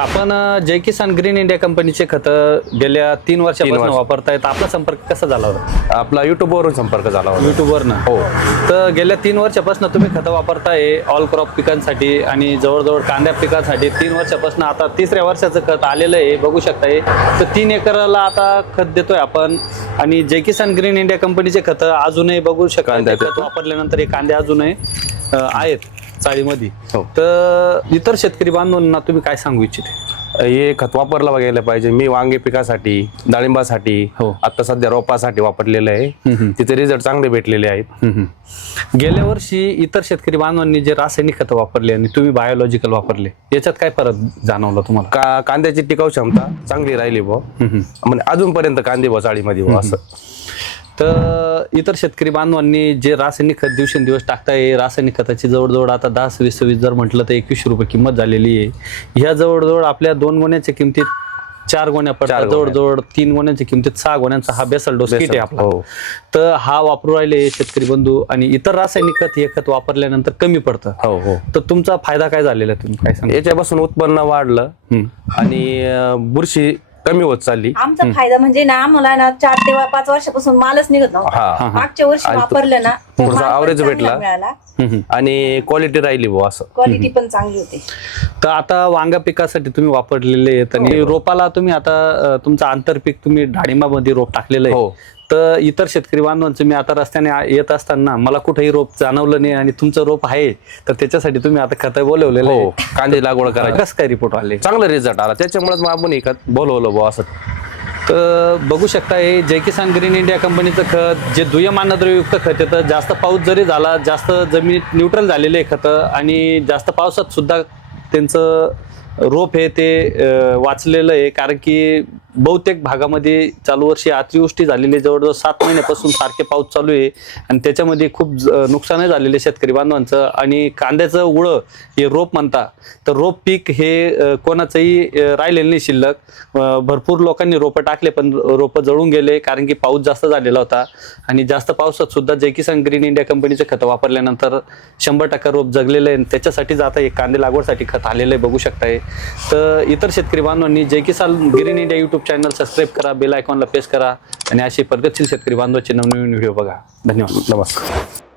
तर आपण जय Kisan green India कंपनीचे खतं गेल्या तीन वर्षापासून वर्ष. वापरतायत आपला संपर्क कसा झाला होता? आपला युट्यूबवरून संपर्क झाला होता. युट्यूबवरनं हो. तर गेल्या तीन वर्षापासून तुम्ही खतं वापरताय ऑल क्रॉप पिकांसाठी आणि जवळजवळ कांद्या पिकांसाठी तीन वर्षापासून आता तिसऱ्या वर्षाचं खत आलेलं आहे बघू शकताय. तर तीन एकराला आता खत देतोय आपण आणि जय किसान ग्रीन इंडिया कंपनीचे खतं अजूनही बघू शकता कांद्या ते खत. वापरल्यानंतर हे कांदे अजूनही अ, आहेत. चाळीमध्ये. हो. तर इतर शेतकरी बांधवांना तुम्ही काय सांगू इच्छिते? हे खत वापरलं गेलं पाहिजे. मी वांगे पिकासाठी डाळिंबासाठी हो. आता सध्या रोपासाठी वापरलेलं आहे. तिथे रिझल्ट चांगले भेटलेले आहेत. गेल्या वर्षी इतर शेतकरी बांधवांनी जे रासायनिक खतं वापरले आणि तुम्ही बायोलॉजिकल वापरले याच्यात काय फरक जाणवला तुम्हाला? का कांद्याची टिकाऊ क्षमता चांगली राहिली बुवा. म्हणजे अजूनपर्यंत कांदे बुवा चाळीमध्ये बुवा असं. तर इतर शेतकरी बांधवांनी जे रासायनिक खत दिवसेंदिवस टाकताय रासायनिक खताची जवळजवळ आता दहा वीस वीस जर म्हटलं तर एकवीसशे रुपये किंमत झालेली आहे. ह्या जवळजवळ आपल्या दोन गोण्याच्या किमतीत चार गोण्या पडतात. जवळजवळ तीन गोण्यांच्या किमतीत सहा गोण्यांचा हा बेसल डोस किट आहे आपला. हो. तर हा वापरू राहिले शेतकरी बंधू आणि इतर रासायनिक खत हे खत वापरल्यानंतर कमी पडतं. हो हो. तर तुमचा फायदा काय झालेला आहे? तुम्ही काय सांगा याच्यापासून उत्पन्न वाढलं आणि बुरशी कमी होत चालली. आमचा फायदा म्हणजे ना आम्हाला ना चार ते पाच वर्षापासून मालच निघत हा, नव्हता. हा. मागच्या वर्षी आणि तो- वापरलं ना तर थोडासा माल पण average चांगला भेटला. मिळाला. आणि क्वालिटी राहिली बुवा असं. क्वालिटी पण चांगली होती. तर आता वांगा पिकासाठी तुम्ही वापरलेले आहेत आणि रोपाला तुम्ही आता अं, तुमचं आंतरपीक तुम्ही डाळिंबामध्ये रोप टाकलेलं आहे. हो. तर इतर शेतकरी बांधवांचं मी आता रस्त्याने येत असताना मला कुठेही रोप जाणवलं नाही आणि तुमचं रोप आहे तर त्याच्यासाठी तुम्ही आता खत बोलवलेलं हो आहे. कांदे लागवड करायची. कसं काय रिपोर्ट आले? चांगला रिझल्ट आला. त्याच्यामुळेच मग आपण एखाद बोलवलं बुवा असं. तर बघू शकता हे जय किसान ग्रीन इंडिया कंपनीचं खत जे दुय्यम अन्नद्रव्ययुक्त खत येतं जास्त पाऊस जरी झाला जास्त जमिनीत न्यूट्रल झालेले आहे खतं आणि जास्त पावसात सुद्धा त्यांचं रोप हे ते वाचलेलं आहे. कारण की बहुतेक भागामध्ये चालू वर्षी अतिवृष्टी झालेली आहे. जवळजवळ सात महिन्यापासून सारखे पाऊस चालू आहे. आणि त्याच्यामध्ये खूप ज- नुकसानही झालेले शेतकरी बांधवांचं. आणि कांद्याचं उळं हे रोप म्हणता. तर रोप पीक हे कोणाचंही राहिलेलं नाही शिल्लक. भरपूर लोकांनी रोपं टाकले पण रोपं जळून गेले कारण की पाऊस जास्त झालेला होता. आणि जास्त पावसात सुद्धा जय किसान ग्रीन इंडिया कंपनीचं खतं वापरल्यानंतर शंभर टक्का रोप जगलेलं आहे. आणि त्याच्यासाठीच आता हे कांदे लागवडसाठी खत आलेलं आहे बघू शकताय. तर इतर शेतकरी बांधवांनी Jai Kisan green India YouTube channel subscribe करा बेल आयकॉनला प्रेस करा आणि असे प्रगतशील शेतकरी बांधवाचे नवनवीन व्हिडिओ बघा. धन्यवाद. नमस्कार.